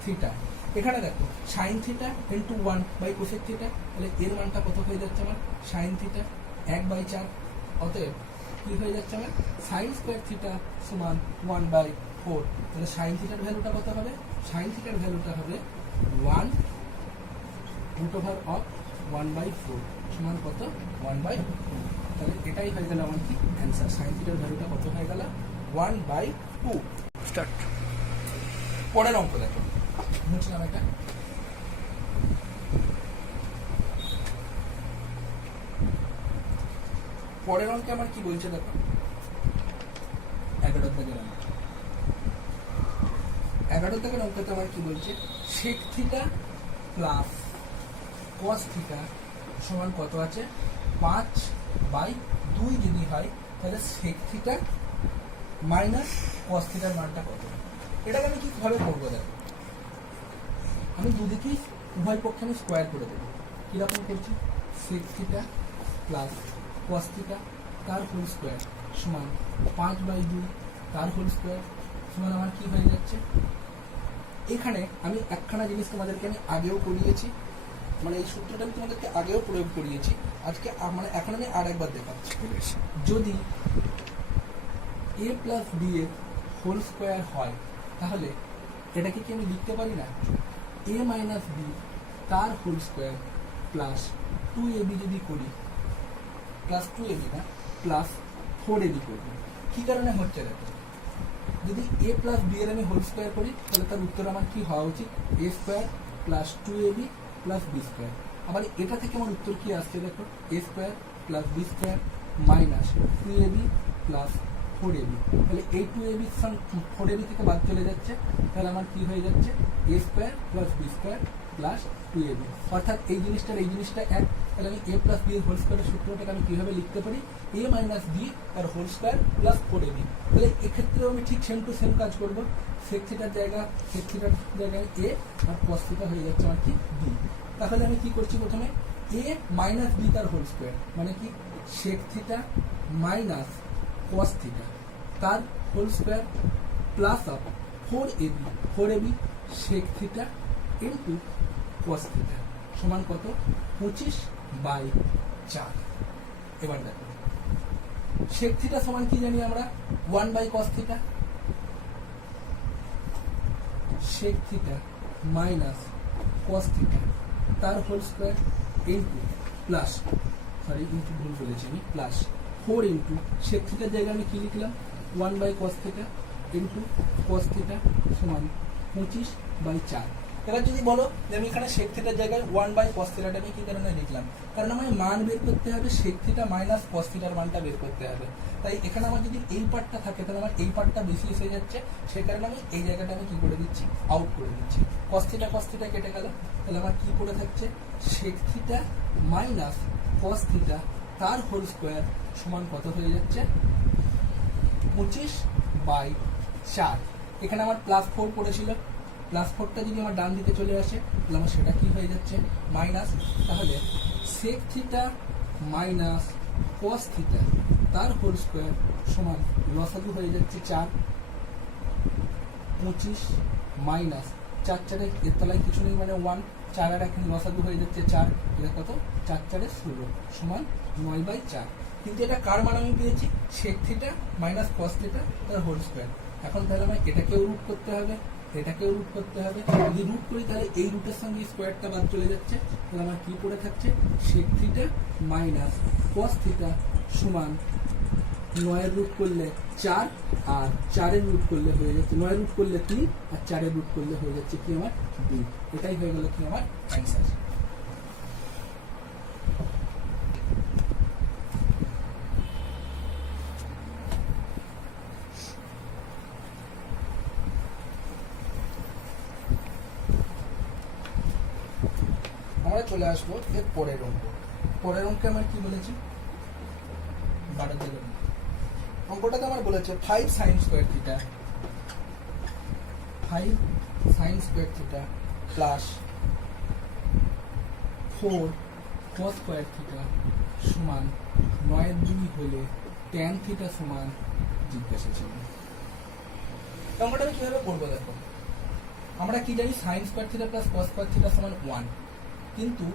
থিটা। এখানে দেখো সাইন থিটা ইন্টু 1/কোসেক থিটা, তাহলে এর মানটা কত হয়ে যাচ্ছে আমার? Sine theta 1/4। অতএব কি হয়ে যাচ্ছে আমার? সাইন স্কোয়ার থিটা সমান 1/4। তাহলে সাইন থিটার ভ্যালুটা কত হবে? সাইন থিটার ভ্যালুটা হবে 1√1/4 সমান কত? 1/4। তাহলে এটাই হয়ে গেল আমার কি অ্যান্সার। সাইন থিটার ভ্যালুটা কত হয়ে গেল? 1/2। স্টার্ট। পরের অঙ্ক দেখো, বুঝলাম এটা। পরের অঙ্কে আমার কি বলছে দেখো, 11 দাগের অঙ্ক। 11 দাগের অঙ্কতে আমার কি বলছে? Sec theta plus cos theta সমান কত আছে? 5/2 যদি হয় তাহলে সেক থিটা মাইনাস কস থিটার মানটা কত? এটাকে আমি কিভাবে করবো দেখো, আমি দুদিকেই উভয় পক্ষে আমি স্কোয়ার করে দেবো। কিরকম করছি? Sec theta plus cos theta তার হোল স্কোয়ার সমান 5/2 তার হোল স্কোয়ার সমান আমার কি হয়ে যাচ্ছে? এখানে আমি একখানা জিনিস তোমাদেরকে আমি আগেও করিয়েছি, মানে এই সূত্রটা আমি তোমাদেরকে আগেও প্রয়োগ করিয়েছি, আজকে মানে এখন আমি আর একবার দেখাচ্ছি। যদি a প্লাস বি এর হোল স্কোয়ার হয় তাহলে এটাকে কি আমি লিখতে পারি না a মাইনাস বি তার হোল স্কোয়ার প্লাস 2ab যদি করি, প্লাস 2ab না প্লাস 4ab করবো। কি কারণে হচ্ছে দেখো, যদি a প্লাস বি এর আমি হোল স্কোয়ার করি তাহলে তার উত্তর আমার কি হওয়া উচিত a square plus 2ab plus b square. আবার এটা থেকে আমার উত্তর কি আসছে দেখো, a square plus b square minus 2ab plus 4ab। তাহলে এই 2ab 4ab থেকে বাদ চলে যাচ্ছে, তাহলে আমার কি হয়ে যাচ্ছে a square plus b square plus 2ab। অর্থাৎ এই জিনিসটা এক। তাহলে আমি a প্লাস বি এর হোল স্কোয়ারের সূত্রটাকে আমি কিভাবে লিখতে পারি, a মাইনাস বি তার হোল স্কোয়ার প্লাস 4ab। তাহলে এক্ষেত্রেও আমি ঠিক সেম টু সেম কাজ করবো, সেক থিটার জায়গায় a আর কস থিটা হয়ে যাচ্ছে আমার কি b। তাহলে আমি কি করছি, প্রথমে a মাইনাস বি তার হোল স্কোয়ার মানে কি sec theta minus cos theta তার হোল স্কোয়ার প্লাস আপ 4ab sec theta into cos theta সমান কত 25/4। এবার দেখো সেক থিটা সমান কি জানি আমরা 1/cos theta, sec theta minus cos theta তার whole square into plus into ভুল বলেছি আমি প্লাস 4 ইন্টু সেক থিটার জায়গায় আমি কি লিখলাম 1/cos theta into cos theta সমান 25/4। এবার যদি বলো যে আমি এখানে সেক থিটার জায়গায় 1/cos থিটাটা আমি কি কারণে লিখলাম, কারণ আমার মান বের করতে হবে, সেক থিটা মাইনাস কস থিটার মানটা বের করতে হবে। তাই এখানে আমার যদি এই পার্টটা থাকে তাহলে আমার এই পার্টটা বেশি এসে যাচ্ছে, সেই কারণে আমি এই জায়গাটা আমি কি করে দিচ্ছি আউট করে দিচ্ছি। কস থিটা কেটে গেল, তাহলে আমার কি পড়ে থাকছে sec theta minus cos theta তার হোল স্কোয়ার সমান কত হয়ে যাচ্ছে 25/4। এখানে আমার প্লাস 4 পড়েছিল, প্লাস 4টা যদি আমার ডান দিকে চলে আসে তাহলে আমার সেটা কি হয়ে যাচ্ছে মাইনাস। তাহলে sec theta minus cos theta তার হোল স্কোয়ার সমান লসাগু হয়ে যাচ্ছে 4, 25 মাইনাস 4 এর তলায় কিছু নেই মানে 1, 4 আর এখন লসাগু হয়ে যাচ্ছে 4, এটা কত 4 4 16 সমান 9/4। কিন্তু এটা কার মান আমি পেয়েছি sec theta minus cos theta তার হোল স্কোয়ার। এখন তাহলে আমার এটাকেও রুট করতে হবে, এটাকেও রুট করতে হবে। যদি রুট করি তাহলে এই রুটের সঙ্গে স্কোয়ারটা বাদ চলে যাচ্ছে, তাহলে আমার কি পড়ে থাকছে sec theta minus cos theta সমান 9 রুট করলে 4 আর 4 রুট করলে হয়ে যাচ্ছে 9 রুট করলে 3 আর 4 রুট করলে হয়ে যাচ্ছে কি আমার 2। এটাই হয়ে গেল কি আমার অ্যান্সার। আমরা চলে আসবো এর পরের অঙ্ক। পরের অঙ্কে আমার কি বলেছি, অঙ্কটাতে আমার বলেছে 5 sin square theta 5 sin square theta plus 4 cos square theta সমান 9/2 হলে tan থিটা সমান জিজ্ঞাসা ছিল। অঙ্কটা আমি কিভাবে করবো দেখো, আমরা কি জানি sin square theta plus cos square theta সমান 1, কিন্তু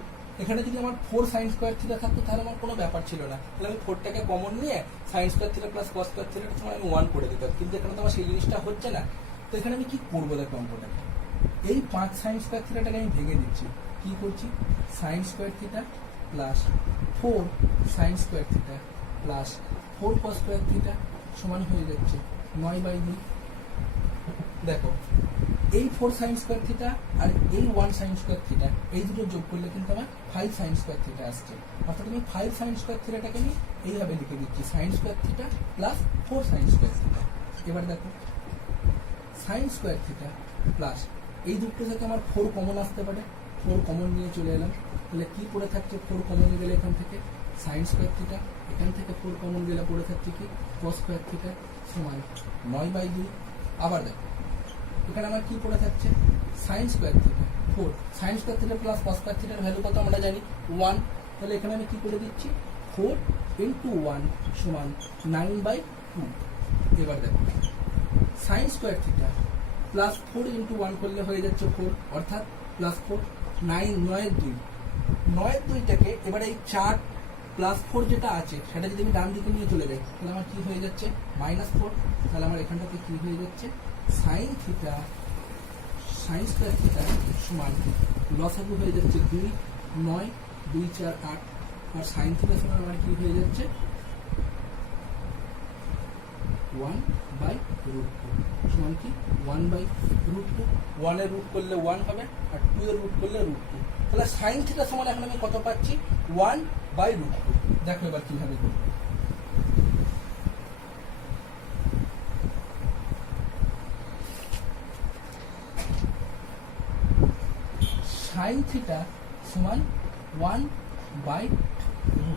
এখানে যদি আমার 4 sin স্কয়ার থিটা থাকতো তাহলে আমার কোনো ব্যাপার ছিল না, তাহলে আমি 4টাকে কমন নিয়ে sin square theta plus cos square থিটার সমান আমি 1 করে দিতাম। কিন্তু এখানে তো আমার সেই জিনিসটা হচ্ছে না। তো এখানে আমি কি করবো দেখো, অঙ্কটাকে এই 5 sin স্কয়ার থিটাটাকে আমি ভেঙে দিচ্ছি। কি করছি sin square theta plus 4 sin square theta plus 4 cos square theta সমান হয়ে যাচ্ছে 9/2। দেখো এই 4 sin স্কয়ার থিটা আর এই 1 sin স্কয়ার থিটা এই দুটো যোগ করলে কিন্তু আমার 5 sin স্কয়ার থিটা আসছে। অর্থাৎ আমি 5 sin স্কয়ার থিটাটাকে আমি এইভাবে লিখে দিচ্ছি sin square theta plus 4 sin square theta. এবার দেখো sin স্কয়ার থিটা প্লাস এই দুটো থেকে আমার 4 কমন আসতে পারে, 4 কমন নিয়ে চলে এলাম। তাহলে কি পড়ে থাকছে 4 কমন গেলে এখান থেকে sin স্কয়ার থিটা, এখান থেকে 4 কমন গেলে পড়ে থাকছে কি cos স্কয়ার থিটা সমান 9/2। আবার দেখো এখানে আমার কি পড়ে থাকছে sin square theta 4 sin square theta plus cos square থিটার ভ্যালু কত আমরা জানি 1। তাহলে এখানে আমি কি করে দিচ্ছি 4 × 1 সমান 9/2। এবার দেখো sin স্কয়ার থিটা প্লাস 4 × 1 করলে হয়ে যাচ্ছে 4, অর্থাৎ প্লাস 4 9 এর 2 9 2টাকে এবারে এই 4 প্লাস 4 যেটা আছে সেটা যদি আমি ডান দিকে নিয়ে চলে যাই তাহলে আমার কি হয়ে যাচ্ছে -4। তাহলে আমার এখানটাতে কি হয়ে যাচ্ছে sin theta sin square theta সমান লসাগু হয়ে যাচ্ছে 2 9 2 4 8 আর sin থিটা সমান আমার কি হয়ে যাচ্ছে 1/√2 সমান কি 1/√2। 1 এর রুট করলে 1 হবে আর 2 এর রুট করলে √2। তাহলে sin থিটা সমান এখন আমি কত পাচ্ছি 1/√2। দেখো এবার কিভাবে করব। sin থিটা সমান 1/√2।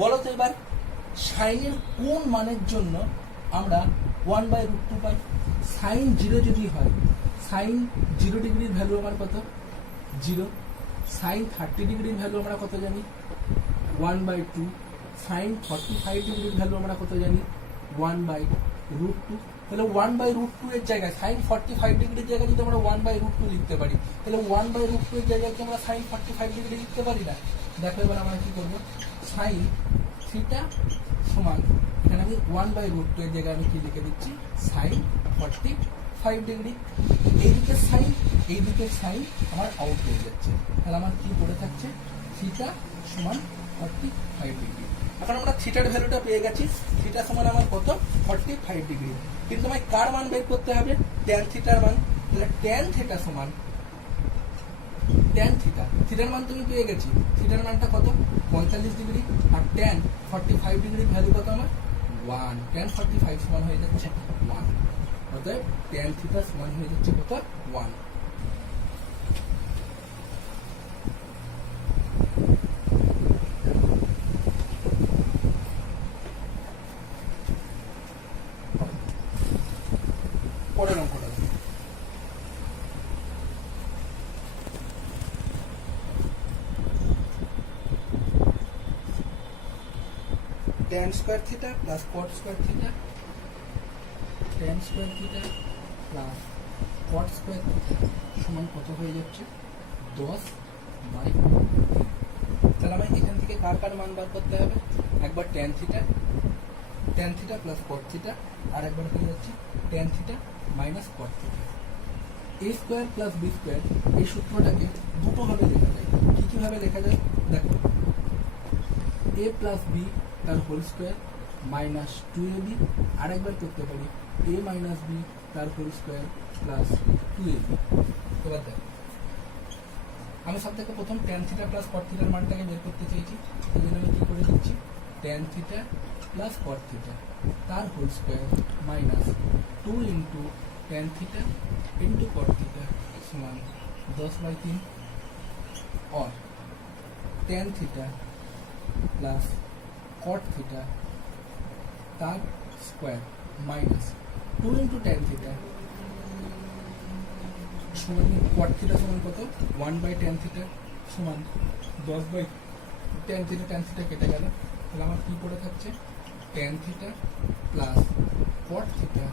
বলো তো এবার sin এর কোন মানের জন্য আমরা 1/√2 পাই? sin 0 যদি হয়, sin 0 ডিগ্রির ভ্যালু আমার কত 0। sin 30 ডিগ্রির ভ্যালু আমরা কত জানি 1/2। sin 45 ডিগ্রির ভ্যালু আমরা কত জানি 1/√2। তাহলে 1/√2 এর জায়গায় sin 45 ডিগ্রির জায়গায় যদি আমরা 1/√2 লিখতে পারি তাহলে 1/√2 এর জায়গায় কি আমরা sin 45 ডিগ্রি লিখতে পারি না? দেখো এবার আমরা কি করব, sin থিটা সমান এখানে আমি 1/√2 এর জায়গায় আমি কি লিখে দিচ্ছি sin 45 ডিগ্রি। এইদিকে sin এইদিকে sin আমার আউট হয়ে যাচ্ছে। তাহলে আমার কি পড়ে থাকছে থিটা সমান 45 ডিগ্রি। এখন আমরা থিটার ভ্যালুটা পেয়ে গেছি, থিটা সমান আমার কত 45 ডিগ্রি। কিন্তু আমায় কার মান বের করতে হবে tan থিটার মান। তাহলে tan থিটা সমান tan থিটা, থিটার মান তুমি পেয়ে গেছি, থিটার মানটা কত 45 ডিগ্রি আর tan 45 ডিগ্রির ভ্যালু কত আমার 1। tan 45 সমান হয়ে যাচ্ছে 1। অতএব tan থিটা সমান হয়ে যাচ্ছে কত 1। পরের অঙ্কটা tan square theta plus cot square theta, tan square theta plus cot square theta সমান কত হয়ে যাচ্ছে 10/3। তাহলে আমি এখান থেকে কার কার মান বার করতে হবে, একবার tan theta plus cot theta আর একবার হয়ে যাচ্ছে tan theta minus cot theta. a square plus b square এই সূত্রটাকে দুটো ভাবে লেখা যায়। কি ভাবে লেখা যায় দেখো, a প্লাস b তার হোল স্কয়ার মাইনাস 2ab, আরেকবার করতে পারি a মাইনাস b তার হোল স্কয়ার প্লাস 2ab। এবার দেখো আমি সব থেকে প্রথম tan থিটা প্লাস cot থিটার মানটাকে বের করতে চাইছি। এই জন্য আমি কি করে দিচ্ছি tan theta plus cot theta তার whole square minus 2 into tan theta into cot theta সমান 10/3 और tan theta plus cot theta তার square minus 2 into tan theta সমান cot থিটা সমান কত 1/tan থিটা সমান 10/tan থিটা। tan থিটা কেটে গেল, তাহলে আমার কি পড়ে থাকছে tan theta plus cot theta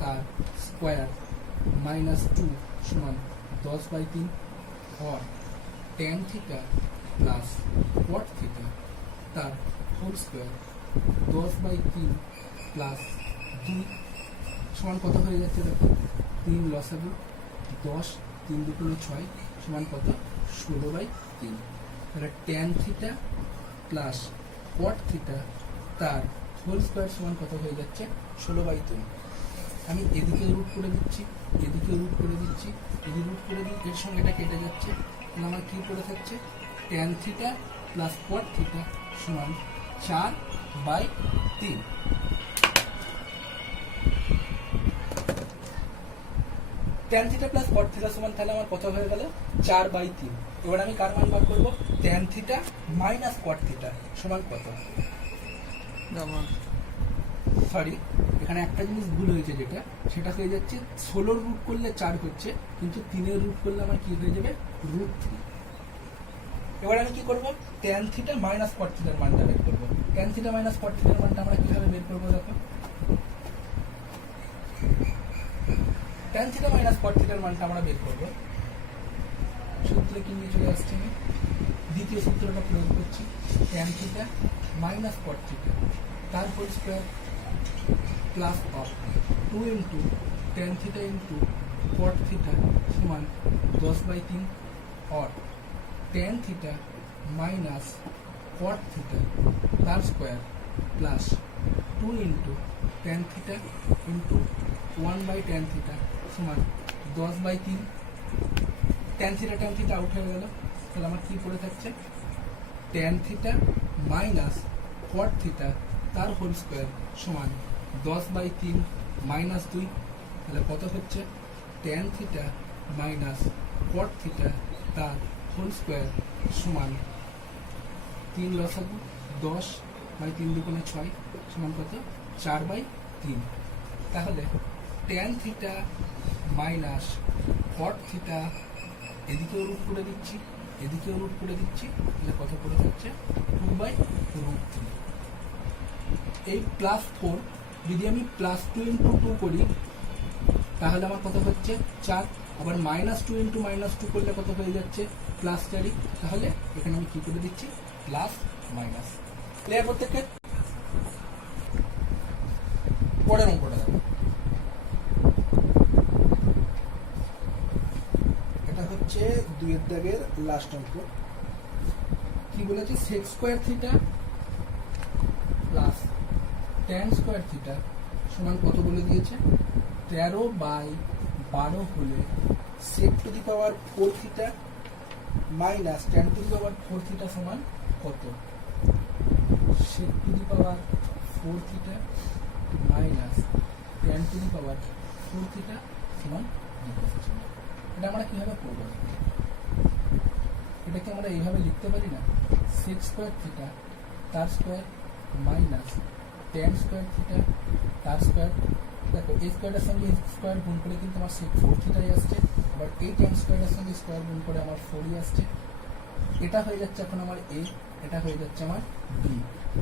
তার স্কয়ার মাইনাস 2 সমান 10/3 और tan theta plus cot theta তার হোল স্কয়ার 10/3 প্লাস 2 সমান কত হয়ে যাচ্ছে দেখো 3 লসাগু 10 3 2 6 সমান কত 16/3। তাহলে tan theta plus cot theta তার হোল স্কয়ার সমান কত হয়ে যাচ্ছে 16/3। আমি এদিকে রুট করে দিচ্ছি, এদিকে রুট করে দিচ্ছি, এদিকে রুট করে দিই, এর সঙ্গে এটা কেটে যাচ্ছে। তাহলে আমার কি পড়ে থাকছে tan theta plus cot theta সমান 4/3। tan theta plus cot theta সমান তাহলে আমার কত হয়ে গেল 4/3। এবার আমি কার মান বার করব tan theta minus cot theta সমান কত, সরি এখানে একটা জিনিস ভুল হয়েছে, যেটা সেটা হয়ে যাচ্ছে 16 রুট করলে 4 হচ্ছে, কিন্তু 3 এর রুট করলে আমার কি হয়ে যাবে √3। এবার আমি কি করব tan থিটা মাইনাস cot থিটার মানটা বের করব। tan থিটা মাইনাস cot থিটার মানটা আমরা কিভাবে বের করব দেখো, tan থিটা মাইনাস cot থিটার মানটা আমরা বের করব সূত্রে কি নিয়ে চলে আসছে, আমি দ্বিতীয় সূত্রটা প্রয়োগ করছি, tan theta minus cot theta তার whole square plus of 2 into tan theta into cot theta সমান 10/3 और tan theta minus cot theta তার square plus 2 into tan theta into one by tan theta সমান 10/3। ট্যান থিটা আউট হয়ে গেল, তাহলে আমার কি পড়ে থাকছে, tan theta minus cot theta তার হোল স্কোয়ার সমান 10/3 মাইনাস 2, তাহলে কত হচ্ছে, tan theta minus cot theta তার হোল স্কোয়ার সমান 3 লসাগু 10/3 দুগুণে 6 সমান কত, 4/3। তাহলে tan theta minus cot theta এদিকেও রুট করে দিচ্ছি, এদিকেও রুট করে দিচ্ছি, তাহলে কত করে হচ্ছে 2/√3। এই +4 যদি আমি +2 ইন্টু 2 করি তাহলে আমার কত হচ্ছে 4, আবার -2 ইন্টু -2 করলে কত হয়ে যাচ্ছে +4। তাহলে এখানে আমি কি করে দিচ্ছি, প্লাস মাইনাস। ক্লিয়ার প্রত্যেককে? পরের অঙ্কটা দেখো, এটা হচ্ছে 2 এর দাগের লাস্ট অঙ্ক। কি বলেছে, sec square theta plus tan square theta সমান কত বলে দিয়েছে, 13/12 হলে sec to the power 4 theta minus tan to the power 4 theta সমান কত, sec to the power 4 theta minus tan to the power 4 theta সমান ডিফারেন্স। এটা আমরা কিভাবে করবো, এটাকে আমরা এইভাবে লিখতে পারি না, সেক স্কোয়ার থিটা তার square minus tan square theta তার স্কোয়ার। দেখো এই স্কোয়ারের সঙ্গে স্কোয়ার গুণ করে কিন্তু আমার সেক 4 থিটাই আসছে, আবার এই ট্যান স্কোয়ারের সঙ্গে স্কোয়ার গুণ করে আমার 4ই আসছে। এটা হয়ে যাচ্ছে এখন আমার এ, এটা হয়ে যাচ্ছে আমার b.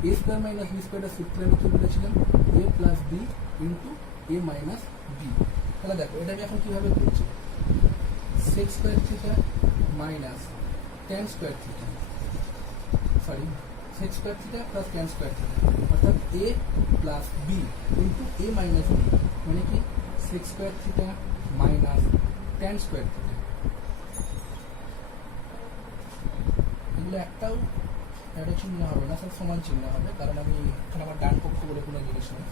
A square minus b স্কোয়ারের সূত্রে আমি কি বলেছিলাম, a plus b into a minus b. তাহলে দেখো এটা আমি এখন কিভাবে করছি, sec square theta minus tan square theta, sorry sec square theta plus tan square theta, অর্থাৎ a plus b into a minus b, মানে কি sec square theta minus tan square theta. এগুলো একটাও একটা চিহ্ন হবে না, সব সমান চিহ্ন হবে, কারণ আমি এখানে আমার ডান পক্ষ বলে কোনো জিনিস নেই।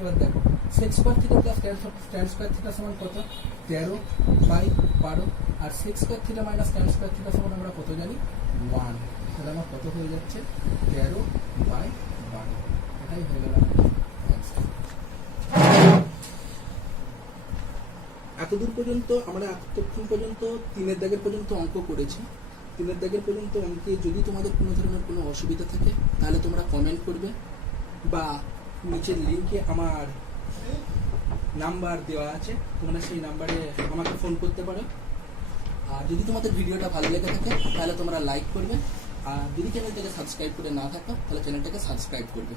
এবার দেখো sec square theta plus tan square theta সমান কত, 13/12, আর sec square theta minus tan square theta সমান আমরা কত জানি, 1। তাহলে আমার কত হয়ে যাচ্ছে, 13/12। এটাই হয়ে গেল এতদূর পর্যন্ত আমরা এতক্ষণ পর্যন্ত 3 এর দাগের পর্যন্ত অঙ্ক করেছি। 3 এর দাগের পর্যন্ত অঙ্কে যদি তোমাদের কোনো ধরনের কোনো অসুবিধা থাকে তাহলে তোমরা কমেন্ট করবে, বা নিচের লিঙ্কে আমার নাম্বার দেওয়া আছে, তোমরা সেই নাম্বারে আমাকে ফোন করতে পারো। আর যদি তোমাদের ভিডিওটা ভালো লেগে থাকে তাহলে তোমরা লাইক করবে, আর যদি চ্যানেলটাকে সাবস্ক্রাইব করে না থাকো তাহলে চ্যানেলটাকে সাবস্ক্রাইব করবে।